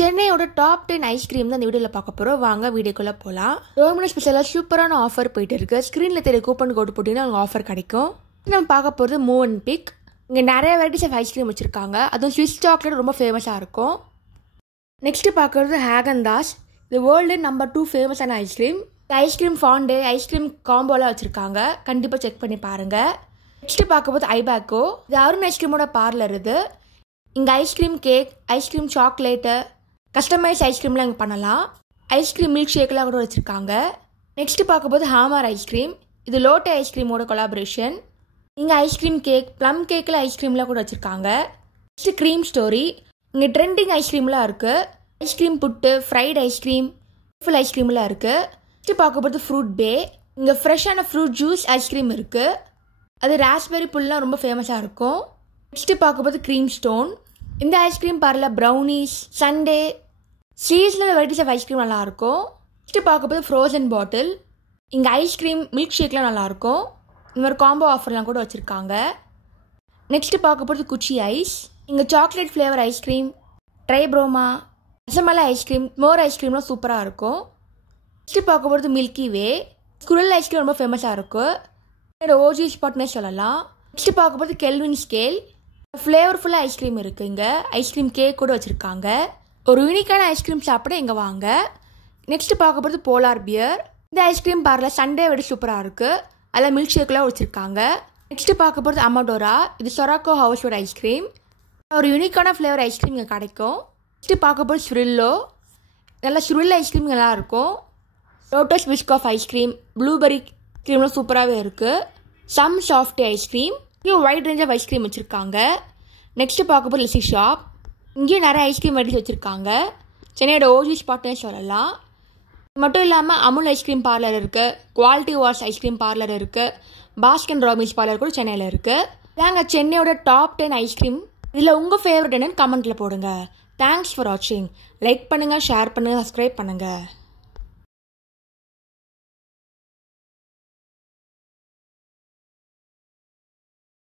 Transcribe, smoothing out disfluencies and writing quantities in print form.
சென்னையோட top 10 ice cream தான் இந்த வீடியோவில் பார்க்க போகிறோம். வாங்க வீடியோக்குள்ளே போகலாம். டோமினோஸ் ஸ்பெஷலாக சூப்பரான ஆஃபர் போயிட்டு இருக்கு. ஸ்க்ரீனில் தெரிய கூப்பன் கோடு போட்டிங்கன்னா அவங்க ஆஃபர் கிடைக்கும். நம்ம பார்க்க போகிறது மூவ் அண்ட் பிக். இங்கே நிறைய வெரைட்டிஸ் ஆஃப் ஐஸ்கிரீம் வச்சுருக்காங்க. அதுவும் ஸ்விஸ் சாக்லேட் ரொம்ப ஃபேமஸாக இருக்கும். நெக்ஸ்ட்டு பார்க்குறது ஹேகன்தாஸ். இது வேர்ல்டு நம்பர் 2 ஃபேமஸான ஐஸ்கிரீம். ஐஸ்கிரீம் ஃபாண்டே ஐஸ்கிரீம் காம்போலாம் வச்சுருக்காங்க. கண்டிப்பாக செக் பண்ணி பாருங்கள். நெக்ஸ்ட்டு பார்க்கும்போது ஐபேக்கோ. இது அருண் ஐஸ்கிரீமோட பார்லர். இது இங்கே ice cream cake, ice cream chocolate, customize ஐஸ்கிரீம்லாம் இங்கே பண்ணலாம். ஐஸ்கிரீம் மில்க் ஷேக்லாம் கூட வச்சுருக்காங்க. நெக்ஸ்ட்டு பார்க்கும்போது ஹாமர் ஐஸ்கிரீம். இது லோட்டே ஐஸ்கிரீமோட கொலாபரேஷன். இங்கே ஐஸ்கிரீம் கேக், ப்ளம் கேக்கில் ஐஸ்கிரீம்லாம் கூட வச்சுருக்காங்க. Next cream story. இங்கே ட்ரெண்டிங் ஐஸ்கிரீம்லாம் இருக்குது. ஐஸ்கிரீம் புட்டு, ஃப்ரைட் ஐஸ்கிரீம், ஃபுல் ஐஸ்கிரீம்லாம் இருக்குது. நெக்ஸ்ட்டு பார்க்கும்போது ஃப்ரூட் பே. இங்கே ஃப்ரெஷ்ஷான ஃப்ரூட் ஜூஸ் ஐஸ்கிரீம் இருக்குது. அது ராஸ்பெரி புல்லாம் ரொம்ப ஃபேமஸாக இருக்கும். நெக்ஸ்ட்டு பார்க்கும்போது க்ரீம் ஸ்டோன். இந்த ice cream parlour brownies, sundae, seasonal varieties of ice cream நல்லாயிருக்கும். நெக்ஸ்ட்டு பார்க்கும்போது ஃப்ரோசன் பாட்டில். இங்கே ஐஸ்கிரீம் மில்க் ஷேக்லாம் நல்லாயிருக்கும். இந்த மாதிரி காம்போ ஆஃபர்லாம் கூட வச்சுருக்காங்க. நெக்ஸ்ட்டு பார்க்கும்போது குச்சி ஐஸ். இங்கே சாக்லேட் ஃப்ளேவர் ஐஸ்கிரீம், ட்ரைப்ரோமா, ரசமலை ஐஸ்கிரீம், மோர் ஐஸ்கிரீம்லாம் சூப்பராக இருக்கும். நெக்ஸ்ட்டு பார்க்கும்போது மில்கி வே. ஸ்குரல் ஐஸ்கிரீம் ரொம்ப ஃபேமஸாக இருக்கும். என்னோட ஓஜி ஸ்பாட்னே சொல்லலாம். நெக்ஸ்ட்டு பார்க்கும்போது கெல்வின் ஸ்கேல். ஃப்ளேவர்ஃபுல்லாக ஐஸ்கிரீம் இருக்குது. இங்கே ஐஸ்கிரீம் கேக் கூட வச்சுருக்காங்க. ஒரு யூனிக்கான ஐஸ்கிரீம் சாப்பிட இங்கே வாங்க. நெக்ஸ்ட்டு பார்க்க போகிறது போலார் பியர். இந்த ஐஸ்கிரீம் பார்லர் சண்டே விட சூப்பராக இருக்குது. அதில் மில்க் ஷேக்லாம் வச்சுருக்காங்க. நெக்ஸ்ட்டு பார்க்க போகிறது அமடோரா. இது சொராக்கோ ஹவுஸோட ஐஸ்கிரீம். ஒரு யூனிக்கான ஃப்ளேவர் ஐஸ்கிரீம் இங்கே கிடைக்கும். நெக்ஸ்ட்டு பார்க்க போகிறது ஸ்விரில்லோ. நல்லா ஸ்விரில் ஐஸ்கிரீம் நல்லாயிருக்கும். லோட்டஸ் பிஸ்காஃப் ஐஸ்கிரீம், ப்ளூபெரி க்ரீம்லாம் சூப்பராகவே இருக்குது. Some soft ice cream. இங்கேயும் வைட் ரேஞ்ச் ஆஃப் ஐஸ்கிரீம் வச்சுருக்காங்க. நெக்ஸ்ட்டு பார்க்க போது லெசி ஷாப். இங்கேயும் நிறைய ஐஸ்கிரீம் வெரைட்டிஸ் வச்சுருக்காங்க. சென்னையோட ஓஜி ஸ்பாட்னே சொல்லலாம். இது மட்டும் இல்லாமல் அமுல் ஐஸ்கிரீம் பார்லர் இருக்குது. குவாலிட்டி வாஷ் ஐஸ்கிரீம் பார்லர் இருக்குது. பாஸ்கின் ராபின்ஸ் பார்லர் கூட சென்னையில் இருக்குது. இதாங்க சென்னையோட டாப் 10 ஐஸ்கிரீம். இதில் உங்கள் ஃபேவரட் என்னன்னு கமெண்ட்டில் போடுங்க. தேங்க்ஸ் ஃபார் வாட்சிங். லைக் பண்ணுங்கள், ஷேர் பண்ணுங்கள், சப்ஸ்கிரைப் பண்ணுங்கள்.